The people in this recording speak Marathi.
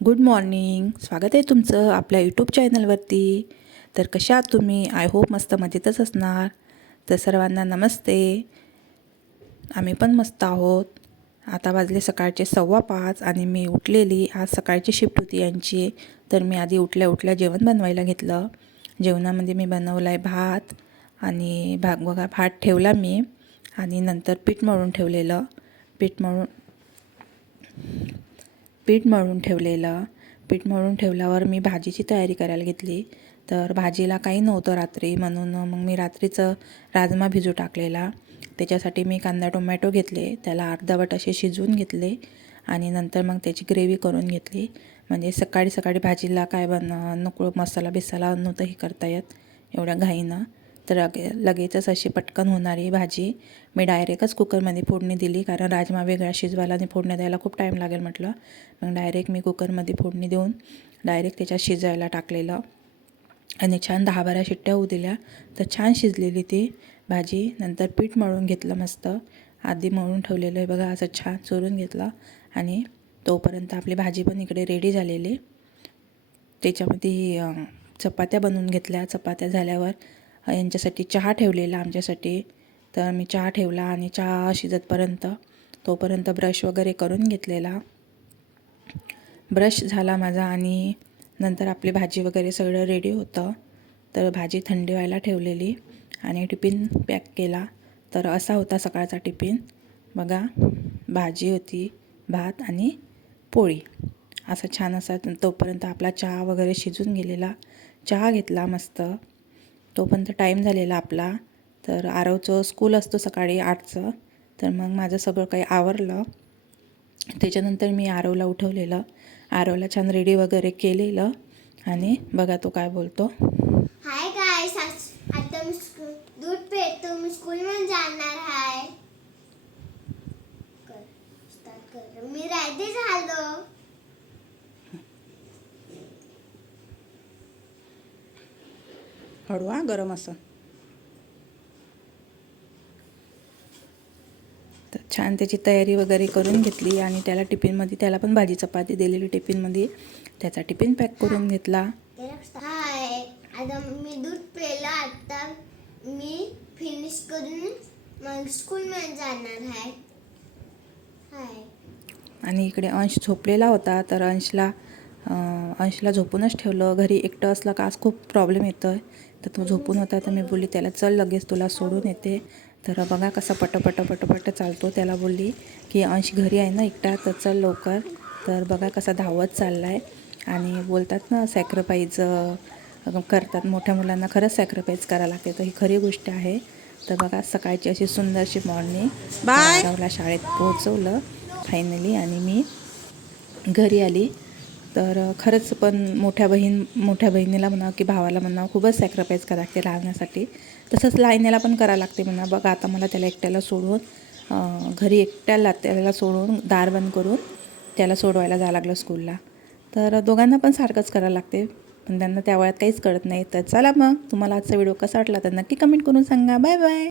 गुड मॉर्निंग स्वागत आहे तुमचं आपल्या यूट्यूब चॅनलवरती तर कशा आहात तुम्ही? आय होप मस्त मजेतच असणार. तर सर्वांना नमस्ते. आम्ही पण मस्त आहोत. आता वाजले सकाळचे सव्वा पाच आणि मी उठलेली. आज सकाळची शिफ्ट होती यांची. तर मी आधी उठल्या उठल्या जेवण बनवायला घेतलं. जेवणामध्ये मी बनवलं आहे भात आणि भाग बघा भात ठेवला मी आणि नंतर पीठ मळून ठेवलेलं. पीठ मळून पीठ मळून ठेवलेलं. पीठ मळून ठेवल्यावर मी भाजीची तयारी करायला घेतली. तर भाजीला काही नव्हतं रात्री म्हणून मग मी रात्रीचं राजमा भिजू टाकलेला. त्याच्यासाठी मी कांदा टोमॅटो घेतले. त्याला अर्धावट असे शिजवून घेतले आणि नंतर मग त्याची ग्रेव्ही करून घेतली. म्हणजे सकाळी सकाळी भाजीला काय बन नको मसाला बिसाला नव्हतंही करता येत एवढ्या घाईनं. तर लगे लगेचच अशी पटकन होणारी भाजी मी डायरेक्टच कुकरमध्ये फोडणी दिली कारण राजमा वेगळा शिजवायला आणि फोडणी द्यायला खूप टाईम लागेल म्हटलं. मग डायरेक्ट मी कुकरमध्ये फोडणी देऊन डायरेक्ट त्याच्यात शिजायला टाकलेलं. आणि छान दहा बारा शिट्ट्या होऊ दिल्या तर छान शिजलेली ती भाजी. नंतर पीठ मळून घेतलं मस्त. आधी मळून ठेवलेलं आहे बघा असं छान चोरून घेतलं. आणि तोपर्यंत आपली भाजी पण इकडे रेडी झालेली. त्याच्यामध्ये चपात्या बनवून घेतल्या. चपात्या झाल्यावर यांच्यासाठी चहा ठेवलेला आमच्यासाठी. तर मी चहा ठेवला आणि चहा शिजतपर्यंत तोपर्यंत ब्रश वगैरे करून घेतलेला. ब्रश झाला माझा आणि नंतर आपली भाजी वगैरे सगळं रेडी होतं. तर भाजी थंडी व्हायला ठेवलेली आणि टिफिन पॅक केला. तर असा होता सकाळचा टिफिन बघा भाजी होती भात आणि पोळी. असं छान असा तोपर्यंत आपला चहा वगैरे शिजून गेलेला. चहा घेतला मस्त. तोपर्यंत टाईम झालेला आपला. तर आरवचं स्कूल असतं सकाळी आठचं. तर मग माझं सगळं काही आवरलं. त्याच्यानंतर मी आरवला उठवलेलं. आरवला छान रेडी वगैरे केलेलं. आणि बघा तो काय बोलतो. हाय गाइस आता मी दूध पेटतो मी स्कूलमध्ये जाणार आहे कर स्टार्ट कर मी रेडी झालो हळू हा गरम असं. तर छान त्याची तयारी वगैरे करून घेतली आणि त्याला टिफिनमध्ये त्याला पण भाजी चपाती दिलेली टिफिनमध्ये. त्याचा टिफिन पॅक करून घेतला. आता मी दूध पेलं आता मी फिनिश करून मग स्कूल मध्ये जाणार आहे हाय. आणि इकडे अंश झोपलेला होता तर अंशला अंशला झोपूनच ठेवलं. घरी एकटं असलं का आज खूप प्रॉब्लेम येतो आहे तर तो झोपून होता तर मी बोलली त्याला चल लगेच तुला सोडून येते. तर बघा कसा पटपट पटपट चालतो. त्याला बोलली की अंश घरी आहे ना एकटा तर चल लवकर. तर बघा कसा धावत चालला आहे आणि बोलतात ना सॅक्रिफाईज करतात. मोठ्या मुलांना खरंच सॅक्रिफाईज करायला लागते. तर ही खरी गोष्ट आहे. तर बघा सकाळची अशी सुंदरशी मॉर्निंग. गावला शाळेत पोहोचवलं फायनली आणि मी घरी आली. तर खरंच पण मोठ्या बहीण मोठ्या बहिणीला म्हणा की भावाला म्हणा खूपच सॅक्रिफाईस करावं लागते राहण्यासाठी. तसंच लाईनीला पण करावं लागते म्हणा. बघा आता मला त्याला एकट्याला सोडून घरी एकट्याला त्याला सोडून दार बंद करून त्याला सोडवायला जावं लागलं स्कूलला तर दोघांना पण सारखंच करावं लागते. पण त्यांना त्या वयात काहीच कळत नाही. तर चला मग तुम्हाला आजचा व्हिडिओ कसा वाटला तर नक्की कमेंट करून सांगा. Bye bye